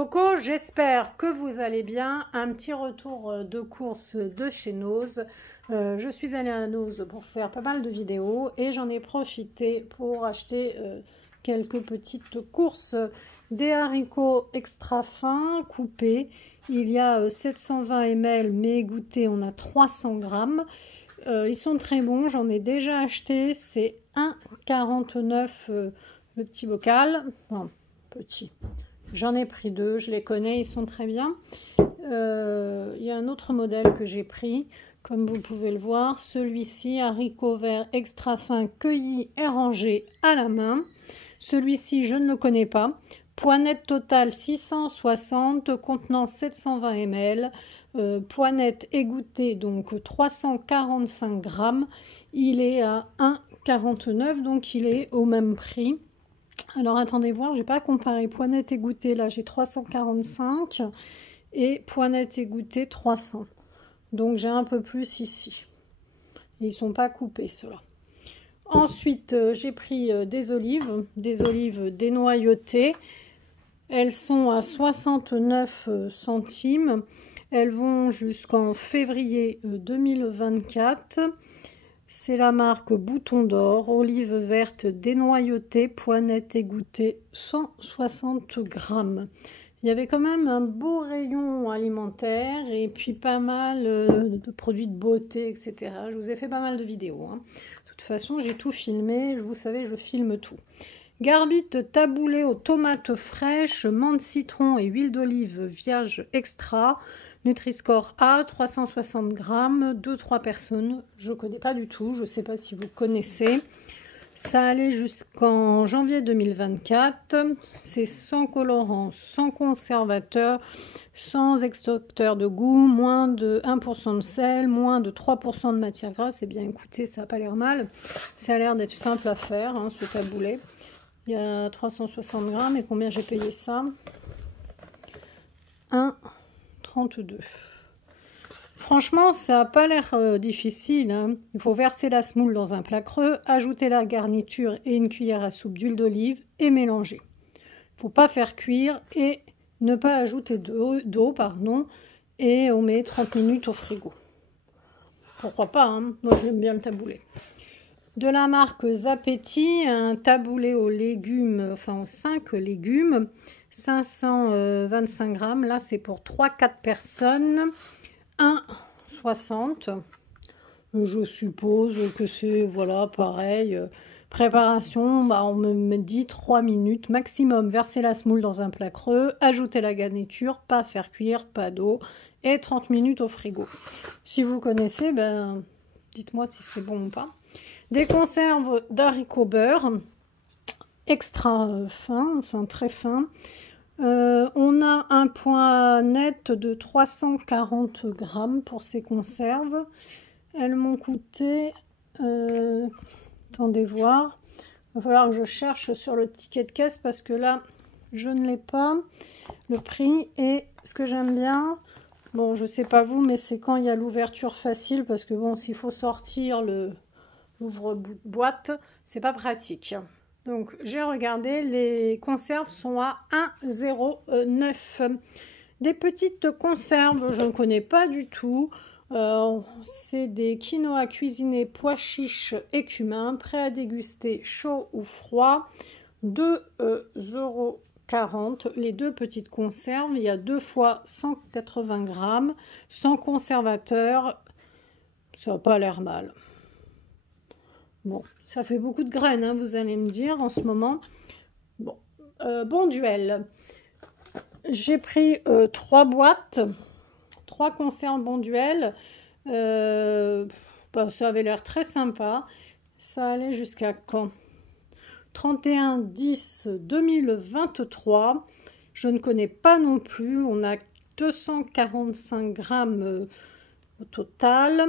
Coco, j'espère que vous allez bien. Un petit retour de course de chez Noz. Je suis allée à Noz pour faire pas mal de vidéos et j'en ai profité pour acheter quelques petites courses. Des haricots extra fins coupés. Il y a 720 ml mais goûté, on a 300 grammes. Ils sont très bons, j'en ai déjà acheté. C'est 1,49 le petit bocal. Enfin, petit. J'en ai pris deux, je les connais, ils sont très bien. Il y a un autre modèle que j'ai pris, comme vous pouvez le voir. Celui-ci, haricots verts extra fins cueillis et rangés à la main. Celui-ci, je ne le connais pas. Poinette totale 660, contenant 720 ml. Poinette égouttée, donc 345 grammes. Il est à 1,49, donc il est au même prix. Alors attendez voir, j'ai pas comparé poinette égouttée, là j'ai 345 et poinette égouttée 300. Donc j'ai un peu plus ici. Et ils sont pas coupés ceux-là. Ensuite j'ai pris des olives dénoyautées. Elles sont à 69 centimes. Elles vont jusqu'en février 2024. C'est la marque Bouton d'Or, olive verte dénoyautée, poinette égouttée, 160 grammes. Il y avait quand même un beau rayon alimentaire et puis pas mal de produits de beauté, etc. Je vous ai fait pas mal de vidéos. De toute façon, j'ai tout filmé. Vous savez, je filme tout. Garbitte taboulée aux tomates fraîches, menthe citron et huile d'olive vierge extra. Nutri-Score A, 360 grammes, 2-3 personnes. Je ne connais pas du tout, je ne sais pas si vous connaissez. Ça allait jusqu'en janvier 2024. C'est sans colorant, sans conservateur, sans extracteur de goût, moins de 1% de sel, moins de 3% de matière grasse. Eh bien écoutez, ça n'a pas l'air mal. Ça a l'air d'être simple à faire, ce taboulé. Il y a 360 grammes et combien j'ai payé ça? 1,32. Franchement, ça n'a pas l'air difficile. Il faut verser la semoule dans un plat creux, ajouter la garniture et une cuillère à soupe d'huile d'olive et mélanger. Il ne faut pas faire cuire et ne pas ajouter d'eau, et on met 30 minutes au frigo. Pourquoi pas, Moi, j'aime bien le taboulé. De la marque Zapetti, un taboulé aux légumes, aux 5 légumes, 525 grammes. Là, c'est pour 3-4 personnes. 1,60. Je suppose que c'est, voilà, pareil. Préparation, on me dit 3 minutes maximum. Verser la semoule dans un plat creux, ajouter la garniture, pas faire cuire, pas d'eau, et 30 minutes au frigo. Si vous connaissez, dites-moi si c'est bon ou pas. Des conserves d'haricots beurre, extra fin, très fin. On a un point net de 340 grammes pour ces conserves. Elles m'ont coûté, attendez voir, il va falloir que je cherche sur le ticket de caisse parce que là, je ne l'ai pas, le prix. Et ce que j'aime bien, bon, je sais pas vous, mais c'est quand il y a l'ouverture facile parce que bon, s'il faut sortir l'ouvre-boîte, c'est pas pratique. Donc j'ai regardé, les conserves sont à 1,09. Des petites conserves, je ne connais pas du tout. C'est des quinoa cuisinés, pois chiches et cumin, prêts à déguster chaud ou froid. 2,40 €. Les deux petites conserves, il y a 2 fois 180 grammes, sans conservateur. Ça n'a pas l'air mal. Bon, ça fait beaucoup de graines, vous allez me dire en ce moment. Bon, Bonduelle. J'ai pris 3 boîtes, 3 conserves Bonduelle. Ça avait l'air très sympa. Ça allait jusqu'à quand? 31/10/2023. Je ne connais pas non plus. On a 245 grammes au total.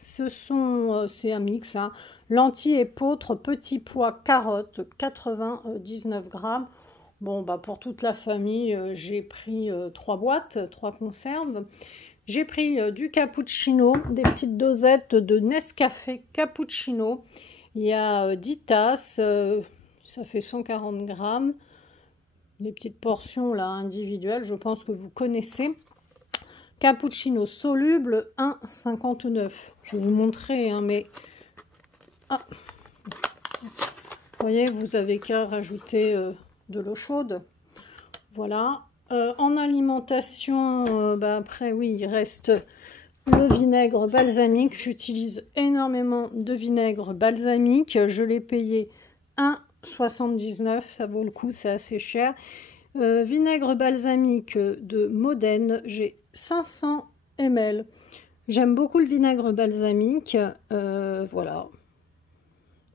C'est un mix, lentilles, épeautres, petits pois, carottes, 99 grammes. Bon, pour toute la famille, j'ai pris 3 boîtes, 3 conserves. J'ai pris du cappuccino, des petites dosettes de Nescafé cappuccino. Il y a 10 tasses, ça fait 140 grammes. les petites portions là individuelles, je pense que vous connaissez. Cappuccino soluble 1,59. Je vais vous montrer, hein, mais ah. Vous voyez, vous avez qu'à rajouter de l'eau chaude. Voilà. En alimentation, après, oui, il reste le vinaigre balsamique. J'utilise énormément de vinaigre balsamique. Je l'ai payé 1,79. Ça vaut le coup, c'est assez cher. Vinaigre balsamique de Modène, j'ai 500 ml. J'aime beaucoup le vinaigre balsamique. Voilà.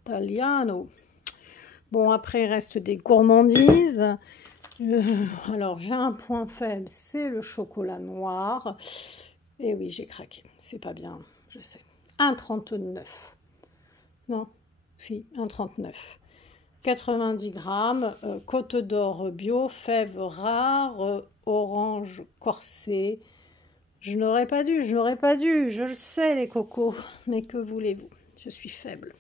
Italiano. Bon, après, il reste des gourmandises. Alors, j'ai un point faible, c'est le chocolat noir. Et oui, j'ai craqué. C'est pas bien, je sais. 1,39. Non, si, 1,39. 90 grammes, Côte d'Or bio, fèves rares, orange corsé. Je n'aurais pas dû, je le sais les cocos, mais que voulez-vous, je suis faible.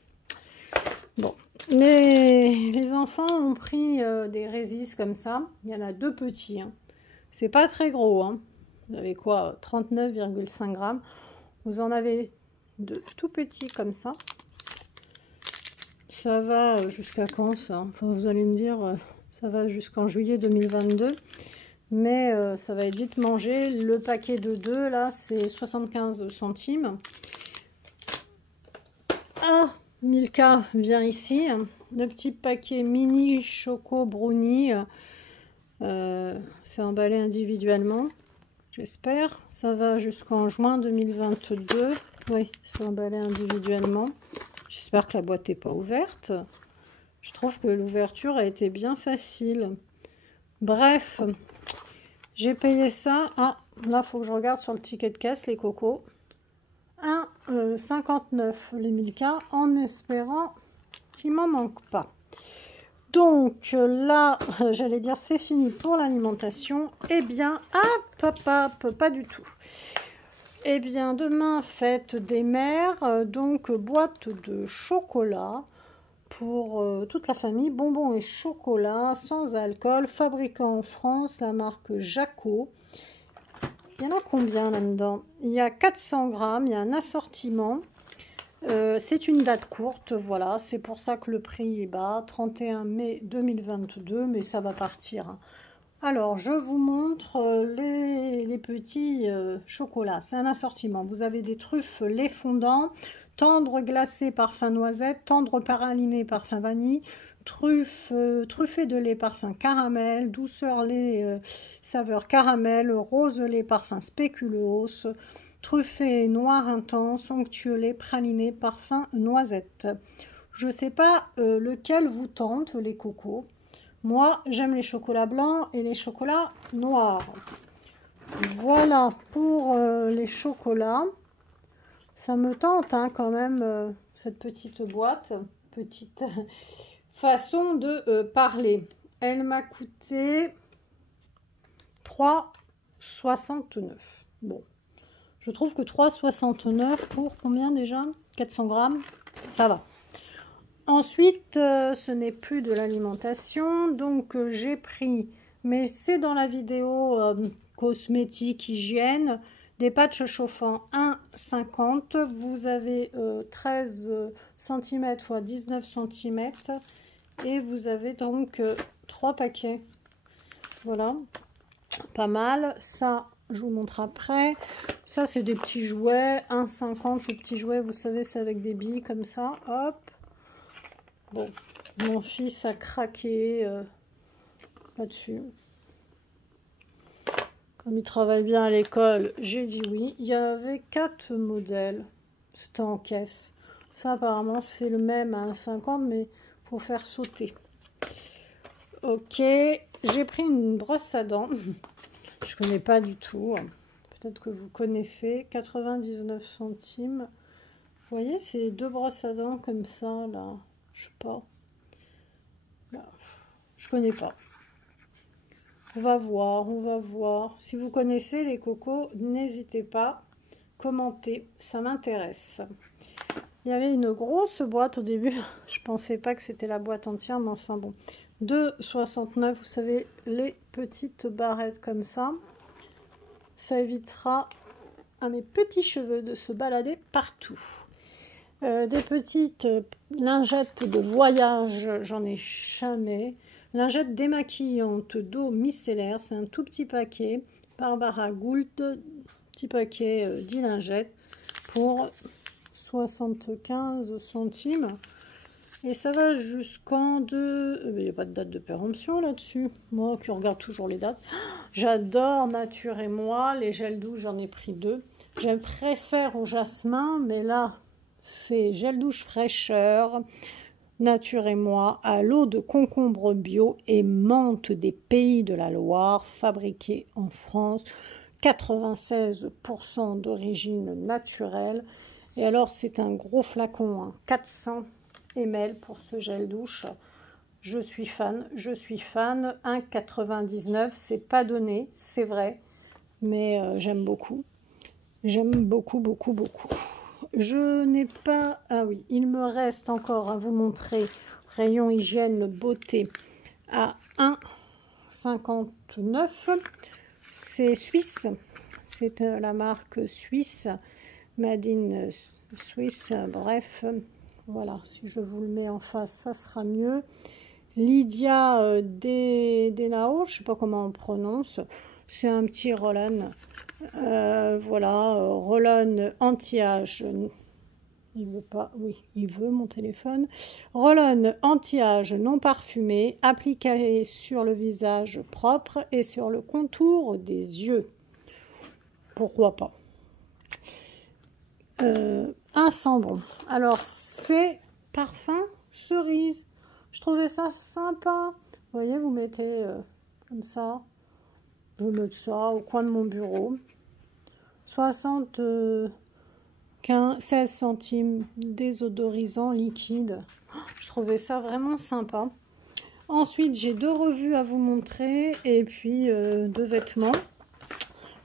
Bon, les enfants ont pris des Résis comme ça, il y en a 2 petits, hein. C'est pas très gros, hein. Vous avez quoi, 39,5 grammes, vous en avez 2 tout petits comme ça. Ça va jusqu'à quand ça? Enfin, vous allez me dire, ça va jusqu'en juillet 2022. Mais ça va être vite mangé. Le paquet de 2, là, c'est 75 centimes. Ah, Milka vient ici. Le petit paquet mini choco brownie. C'est emballé individuellement. J'espère. Ça va jusqu'en juin 2022. Oui, c'est emballé individuellement. J'espère que la boîte n'est pas ouverte. Je trouve que l'ouverture a été bien facile. Bref, j'ai payé ça. Ah, là, il faut que je regarde sur le ticket de caisse, les cocos. 1,59 les Milka, en espérant qu'il m'en manque pas. Donc là, j'allais dire c'est fini pour l'alimentation. Eh bien, pas du tout. Eh bien, demain, fête des mères, donc boîte de chocolat pour toute la famille, bonbons et chocolat, sans alcool, fabriquant en France, la marque Jaco. Il y en a combien là-dedans? Il y a 400 grammes, il y a un assortiment. C'est une date courte, voilà, c'est pour ça que le prix est bas, 31 mai 2022, mais ça va partir, hein. Alors, je vous montre les petits chocolats. C'est un assortiment. Vous avez des truffes lait fondant, tendre glacé parfum noisette, tendre praliné parfum vanille, truffé de lait parfum caramel, douceur lait saveur caramel, rose lait parfum spéculoos, truffé noir intense, onctueux lait praliné parfum noisette. Je ne sais pas lequel vous tente, les cocos. Moi, j'aime les chocolats blancs et les chocolats noirs. Voilà pour les chocolats. Ça me tente hein, quand même, cette petite boîte. Petite façon de parler. Elle m'a coûté 3,69. Bon, je trouve que 3,69 pour combien déjà? 400 grammes, ça va. Ensuite, ce n'est plus de l'alimentation, donc j'ai pris, mais c'est dans la vidéo cosmétique, hygiène, des patchs chauffants 1,50. Vous avez 13 cm x 19 cm et vous avez donc 3 paquets. Voilà, pas mal. Ça, je vous montre après. Ça, c'est des petits jouets, 1,50 les petits jouets, vous savez, c'est avec des billes comme ça, hop. Bon, mon fils a craqué là-dessus. Comme il travaille bien à l'école, j'ai dit oui. Il y avait 4 modèles. C'était en caisse. Ça, apparemment, c'est le même à 1,50, mais pour faire sauter. Ok, j'ai pris une brosse à dents. Je ne connais pas du tout. Peut-être que vous connaissez. 99 centimes. Vous voyez, c'est 2 brosses à dents comme ça, là. Je sais pas. Je connais pas. On va voir, on va voir. Si vous connaissez les cocos, n'hésitez pas. Commentez, ça m'intéresse. Il y avait une grosse boîte au début. Je pensais pas que c'était la boîte entière, mais enfin bon. de 69. Vous savez, les petites barrettes comme ça. Ça évitera à mes petits cheveux de se balader partout. Des petites lingettes de voyage, j'en ai jamais. Lingettes démaquillantes d'eau micellaire, c'est un tout petit paquet. Barbara Gould, petit paquet 10 lingettes pour 75 centimes. Et ça va jusqu'en il n'y a pas de date de péremption là-dessus. Moi qui regarde toujours les dates. J'adore Nature et Moi. Les gels douche, j'en ai pris 2. Je préfère au jasmin, mais là, c'est gel douche fraîcheur, Nature et Moi, à l'eau de concombre bio et menthe des Pays de la Loire, fabriqué en France, 96% d'origine naturelle. Et alors, c'est un gros flacon, hein, 400 ml pour ce gel douche. Je suis fan, 1,99, c'est pas donné, c'est vrai, mais j'aime beaucoup. J'aime beaucoup, beaucoup, beaucoup. Je n'ai pas... Ah oui, il me reste encore à vous montrer rayon hygiène beauté à 1,59. C'est suisse. C'est la marque suisse. Made in Suisse. Bref, voilà. Si je vous le mets en face, ça sera mieux. Lydia Denao, je ne sais pas comment on prononce. C'est un petit Roland. Voilà, Roll-on anti-âge. Il veut pas, oui, il veut mon téléphone. Roll-on anti-âge non parfumé, appliqué sur le visage propre et sur le contour des yeux. Pourquoi pas? Un sambon. Alors, c'est parfum cerise. Je trouvais ça sympa. Vous voyez, vous mettez comme ça. Je vais mettre ça au coin de mon bureau. 16 centimes désodorisant liquide. Je trouvais ça vraiment sympa. Ensuite, j'ai 2 revues à vous montrer et puis 2 vêtements.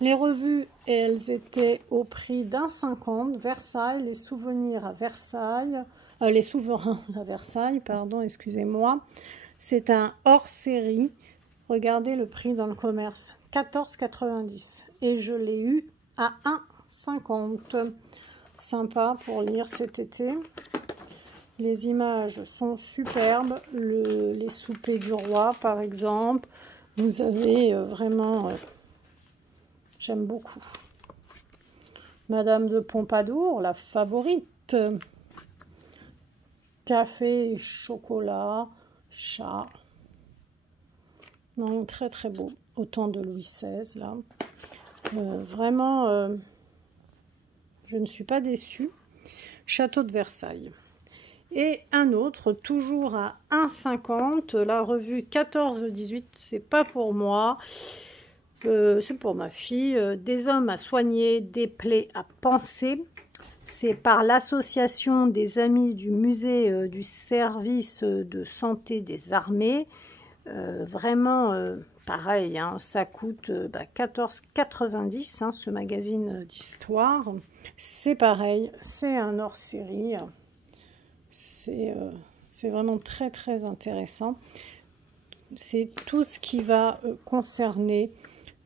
Les revues, elles étaient au prix d'1,50. Versailles, les souvenirs à Versailles. Les souverains à Versailles, pardon, excusez-moi. C'est un hors-série. Regardez le prix dans le commerce. 14,90 et je l'ai eu à 1,50. Sympa pour lire cet été. Les images sont superbes. Les soupers du roi, par exemple. Vous avez vraiment... j'aime beaucoup. Madame de Pompadour, la favorite. Café, chocolat, chat. Non, très très beau. Autant de Louis XVI, là. Vraiment, je ne suis pas déçue. Château de Versailles. Et un autre, toujours à 1,50. La revue 14-18, c'est pas pour moi. C'est pour ma fille. Des hommes à soigner, des plaies à panser. C'est par l'association des amis du musée du service de santé des armées. Vraiment pareil, hein, ça coûte 14,90 ce magazine d'histoire. C'est pareil, c'est un hors-série. C'est vraiment très très intéressant. C'est tout ce qui va concerner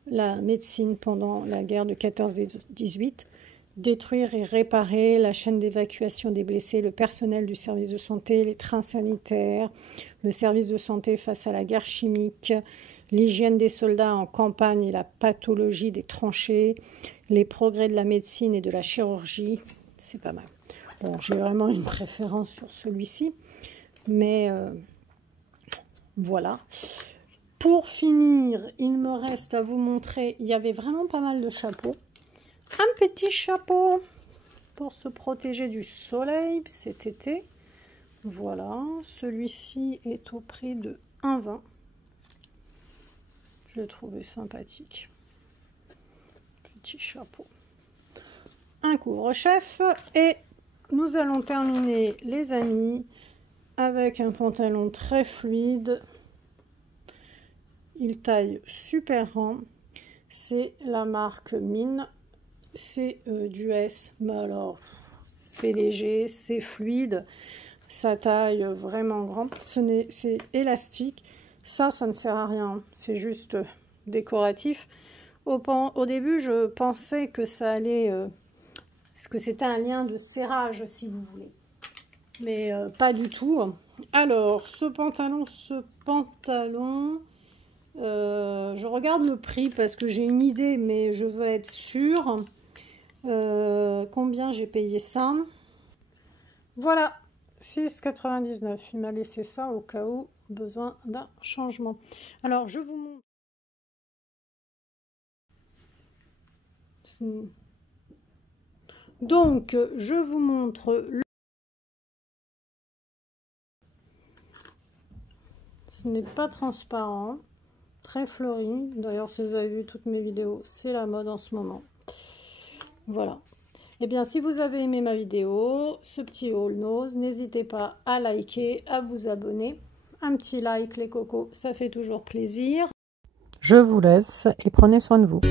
la médecine pendant la guerre de 14-18. Détruire et réparer la chaîne d'évacuation des blessés, le personnel du service de santé, les trains sanitaires, le service de santé face à la guerre chimique, l'hygiène des soldats en campagne et la pathologie des tranchées, les progrès de la médecine et de la chirurgie. C'est pas mal. Bon, j'ai vraiment une préférence sur celui-ci, mais voilà. Pour finir, il me reste à vous montrer, il y avait vraiment pas mal de chapeaux. Un petit chapeau pour se protéger du soleil cet été. Voilà, celui-ci est au prix de 1,20. Je l'ai trouvé sympathique. Petit chapeau. Un couvre-chef. Et nous allons terminer, les amis, avec un pantalon très fluide. Il taille super rond. C'est la marque Mine. C'est du S, mais alors c'est léger, c'est fluide, ça taille vraiment grand, c'est élastique Ça ne sert à rien, c'est juste décoratif. Au début, je pensais que ça allait, que c'était un lien de serrage, si vous voulez. Mais pas du tout. Alors, ce pantalon, je regarde le prix parce que j'ai une idée, mais je veux être sûre. Combien j'ai payé ça? Voilà, 6,99. Il m'a laissé ça au cas où besoin d'un changement. Alors, je vous montre. Donc, je vous montre ce n'est pas transparent, très fleuri. D'ailleurs, si vous avez vu toutes mes vidéos, c'est la mode en ce moment. Voilà. Eh bien, si vous avez aimé ma vidéo, ce petit haul nose, n'hésitez pas à liker, à vous abonner. Un petit like, les cocos, ça fait toujours plaisir. Je vous laisse et prenez soin de vous.